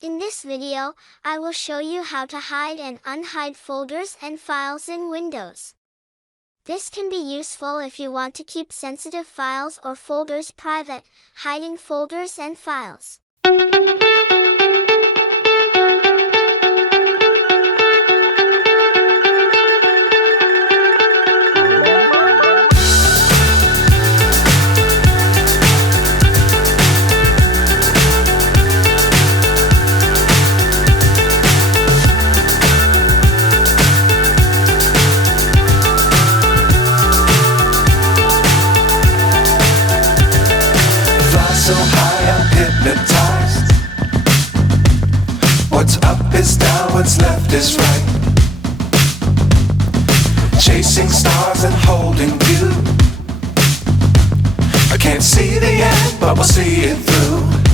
In this video, I will show you how to hide and unhide folders and files in Windows. This can be useful if you want to keep sensitive files or folders private, hiding folders and files. So high I'm hypnotized. What's up is down, what's left is right. Chasing stars and holding you. I can't see the end, but we'll see it through.